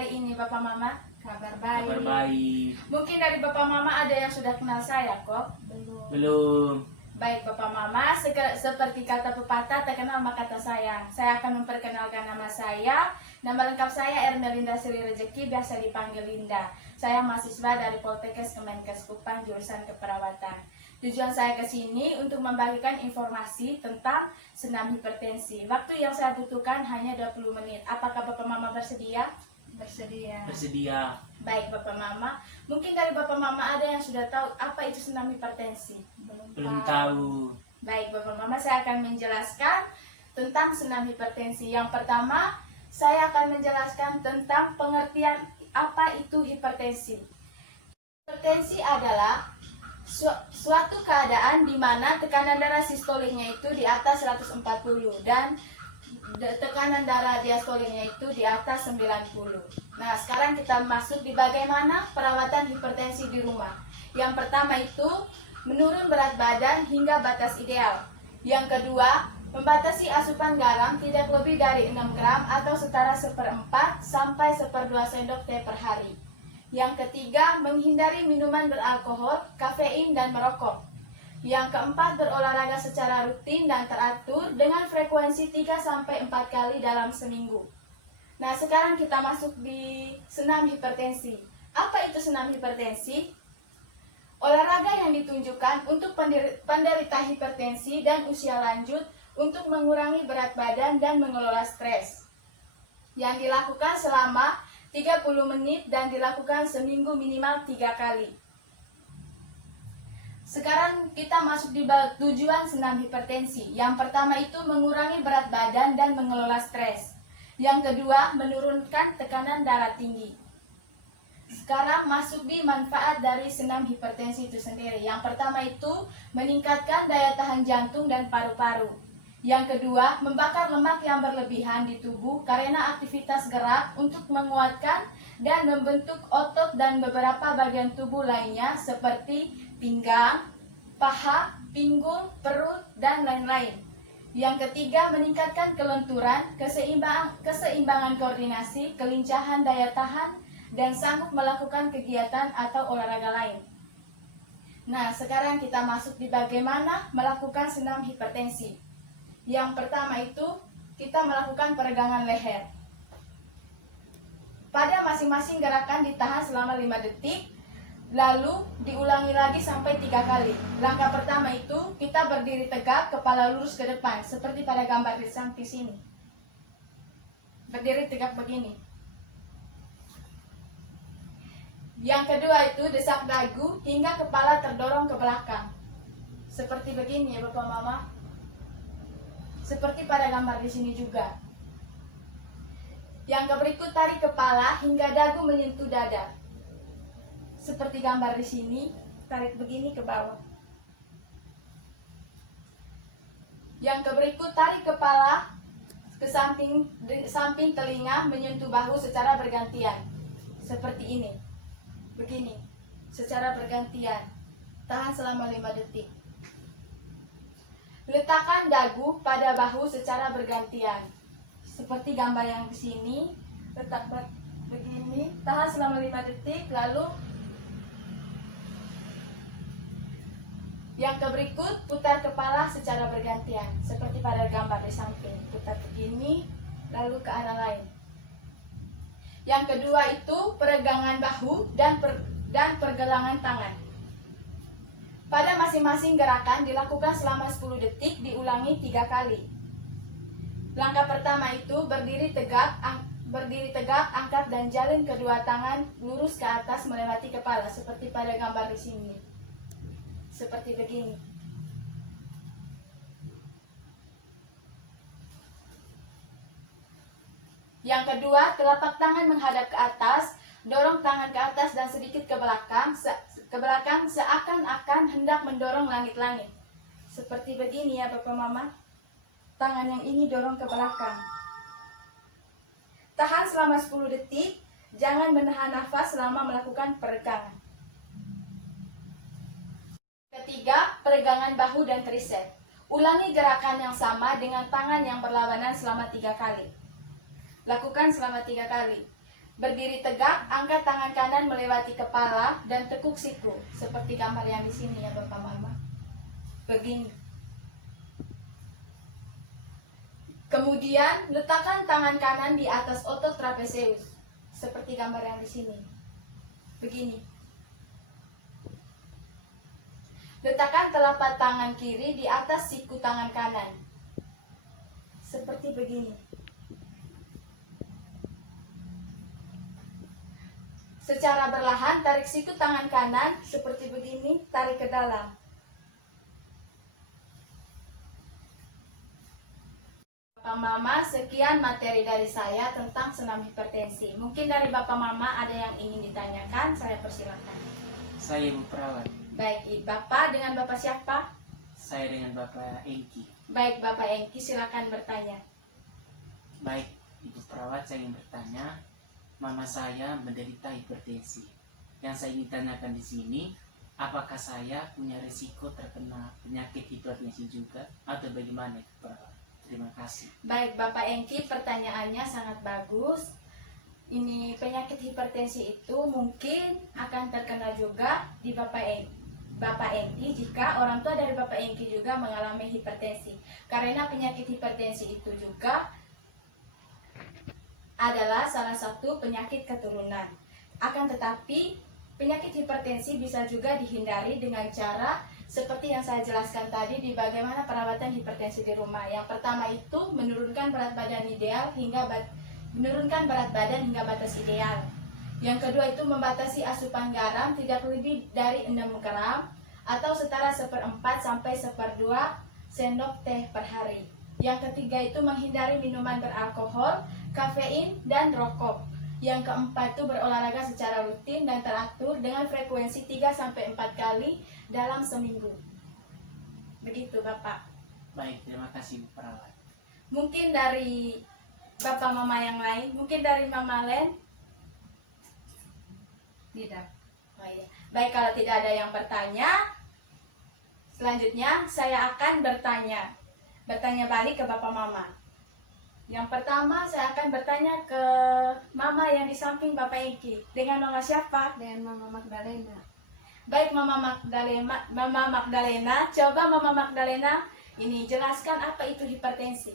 hari ini Bapak Mama? Kabar baik. Kabar baik. Mungkin dari Bapak Mama ada yang sudah kenal saya kok? Belum. Baik Bapak Mama, seperti kata pepatah, tak kenal maka tak sayang. Saya akan memperkenalkan nama saya. Nama lengkap saya Ermelinda Sri Rezeki, biasa dipanggil Linda. Saya mahasiswa dari Poltekkes Kemenkes Kupang, jurusan keperawatan. Tujuan saya ke sini untuk membagikan informasi tentang senam hipertensi. Waktu yang saya butuhkan hanya 20 menit. Apakah Bapak Mama bersedia? Bersedia. Bersedia. Baik Bapak Mama, mungkin dari Bapak Mama ada yang sudah tahu apa itu senam hipertensi? Belum tahu. Baik Bapak Mama, saya akan menjelaskan tentang senam hipertensi. Yang pertama, saya akan menjelaskan tentang pengertian apa itu hipertensi. Hipertensi adalah suatu keadaan di mana tekanan darah sistoliknya itu di atas 140 dan tekanan darah diastoliknya itu di atas 90. Nah, sekarang kita masuk di bagaimana perawatan hipertensi di rumah. Yang pertama itu menurun berat badan hingga batas ideal. Yang kedua, membatasi asupan garam tidak lebih dari 6 gram atau setara 1/4 sampai 1/2 sendok teh per hari. Yang ketiga, menghindari minuman beralkohol, kafein, dan merokok. Yang keempat, berolahraga secara rutin dan teratur dengan frekuensi 3-4 kali dalam seminggu. Nah, sekarang kita masuk di senam hipertensi. Apa itu senam hipertensi? Olahraga yang ditunjukkan untuk penderita hipertensi dan usia lanjut untuk mengurangi berat badan dan mengelola stres. Yang dilakukan selama 30 menit dan dilakukan seminggu minimal 3 kali. Sekarang kita masuk di tujuan senam hipertensi. Yang pertama itu mengurangi berat badan dan mengelola stres. Yang kedua, menurunkan tekanan darah tinggi. Sekarang masuk di manfaat dari senam hipertensi itu sendiri. Yang pertama itu meningkatkan daya tahan jantung dan paru-paru. Yang kedua, membakar lemak yang berlebihan di tubuh karena aktivitas gerak untuk menguatkan dan membentuk otot dan beberapa bagian tubuh lainnya seperti pinggang, paha, pinggul, perut, dan lain-lain. Yang ketiga, meningkatkan kelenturan, keseimbangan koordinasi, kelincahan daya tahan, dan sanggup melakukan kegiatan atau olahraga lain. Nah, sekarang kita masuk di bagaimana melakukan senam hipertensi. Yang pertama itu, kita melakukan peregangan leher. Pada masing-masing gerakan ditahan selama 5 detik, lalu diulangi lagi sampai 3 kali. Langkah pertama itu, kita berdiri tegak, kepala lurus ke depan, seperti pada gambar di samping sini. Berdiri tegak begini. Yang kedua itu, desak dagu hingga kepala terdorong ke belakang. Seperti begini ya Bapak Mama. Seperti pada gambar di sini juga. Yang berikut, tarik kepala hingga dagu menyentuh dada. Seperti gambar di sini, tarik begini ke bawah. Yang berikut, tarik kepala ke samping telinga menyentuh bahu secara bergantian. Seperti ini. Begini, secara bergantian. Tahan selama 5 detik. Letakkan dagu pada bahu secara bergantian. Seperti gambar yang di sini, letak begini, tahan selama 5 detik, lalu yang berikut putar kepala secara bergantian, seperti pada gambar di samping, putar begini, lalu ke arah lain. Yang kedua itu peregangan bahu dan pergelangan tangan. Pada masing-masing gerakan dilakukan selama 10 detik, diulangi 3 kali. Langkah pertama itu berdiri tegak, angkat dan jalin kedua tangan lurus ke atas melewati kepala, seperti pada gambar di sini. Seperti begini. Yang kedua, telapak tangan menghadap ke atas, dorong tangan ke atas dan sedikit ke belakang seakan-akan hendak mendorong langit-langit. Seperti begini ya Bapak Mama. Tangan yang ini dorong ke belakang. Tahan selama 10 detik, jangan menahan nafas selama melakukan peregangan. Ketiga, peregangan bahu dan tricep. Ulangi gerakan yang sama dengan tangan yang berlawanan selama 3 kali. Lakukan selama 3 kali. Berdiri tegak, angkat tangan kanan melewati kepala dan tekuk siku. Seperti gambar yang di sini ya Bapak Mama. Begini. Kemudian letakkan tangan kanan di atas otot trapezius. Seperti gambar yang di sini. Begini. Letakkan telapak tangan kiri di atas siku tangan kanan. Seperti begini. Secara berlahan tarik siku tangan kanan seperti begini, tarik ke dalam. Bapak Mama, sekian materi dari saya tentang senam hipertensi. Mungkin dari Bapak Mama ada yang ingin ditanyakan, saya persilakan. Saya Ibu Perawat. Baik, Bapak dengan Bapak siapa? Saya dengan Bapak Engki. Baik, Bapak Engki, silakan bertanya. Baik, Ibu Perawat, saya ingin bertanya. Mama saya menderita hipertensi. Yang saya ingin tanyakan di sini, apakah saya punya risiko terkena penyakit hipertensi juga atau bagaimana, Ibu Perawat? Terima kasih. Baik, Bapak Engki, pertanyaannya sangat bagus. Ini penyakit hipertensi itu mungkin akan terkena juga di Bapak Engki jika orang tua dari Bapak Engki juga mengalami hipertensi. Karena penyakit hipertensi itu juga adalah salah satu penyakit keturunan. Akan tetapi, penyakit hipertensi bisa juga dihindari dengan cara seperti yang saya jelaskan tadi di bagaimana perawatan hipertensi di rumah. Yang pertama itu menurunkan berat badan hingga batas ideal. Yang kedua itu membatasi asupan garam tidak lebih dari 6 gram atau setara 1/4 sampai 1/2 sendok teh per hari. Yang ketiga itu menghindari minuman beralkohol, kafein, dan rokok. Yang keempat itu berolahraga secara rutin dan teratur dengan frekuensi 3-4 kali dalam seminggu. Begitu Bapak. Baik, terima kasih Ibu Perawat. Mungkin dari Bapak Mama yang lain, mungkin dari Mama Len? Tidak. Oh iya. Baik, kalau tidak ada yang bertanya, selanjutnya saya akan bertanya balik ke Bapak Mama. Yang pertama saya akan bertanya ke Mama yang di samping Bapak Engki. Dengan Mama siapa? Dengan Mama Magdalena. Baik Mama Magdalena, coba Mama Magdalena ini jelaskan apa itu hipertensi.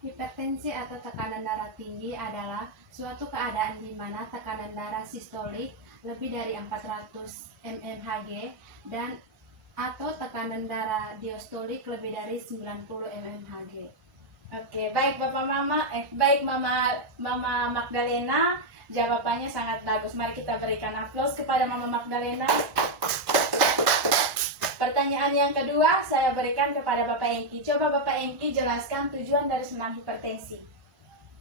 Hipertensi atau tekanan darah tinggi adalah suatu keadaan di mana tekanan darah sistolik lebih dari 400 mmHg dan atau tekanan darah diastolik lebih dari 90 mmHg. Oke, baik Mama Magdalena, jawabannya sangat bagus. Mari kita berikan aplaus kepada Mama Magdalena. Pertanyaan yang kedua saya berikan kepada Bapak Engki. Coba Bapak Engki jelaskan tujuan dari senam hipertensi.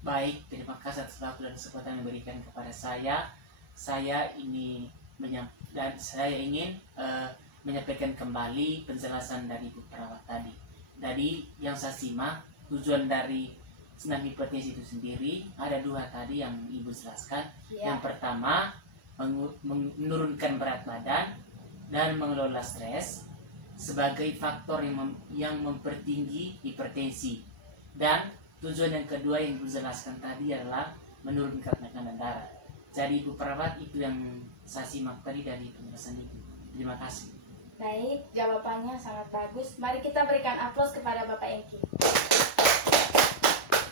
Baik, terima kasih atas waktu dan kesempatan yang diberikan kepada saya. Saya ingin menyampaikan kembali penjelasan dari Ibu Perawat tadi. Dari yang saya simak, tujuan dari senam hipertensi itu sendiri ada 2 tadi yang Ibu jelaskan. Ya. Yang pertama, menurunkan berat badan dan mengelola stres sebagai faktor yang mempertinggi hipertensi. Dan tujuan yang kedua yang Ibu jelaskan tadi adalah menurunkan tekanan darah. Jadi Ibu Perawat, itu yang saya simak tadi dari penjelasan Ibu. Terima kasih. Baik, jawabannya sangat bagus. Mari kita berikan aplaus kepada Bapak Engki.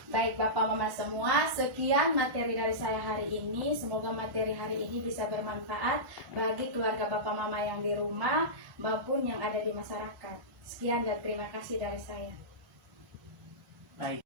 Baik Bapak Mama semua, sekian materi dari saya hari ini. Semoga materi hari ini bisa bermanfaat bagi keluarga Bapak Mama yang di rumah maupun yang ada di masyarakat. Sekian dan terima kasih dari saya. Baik.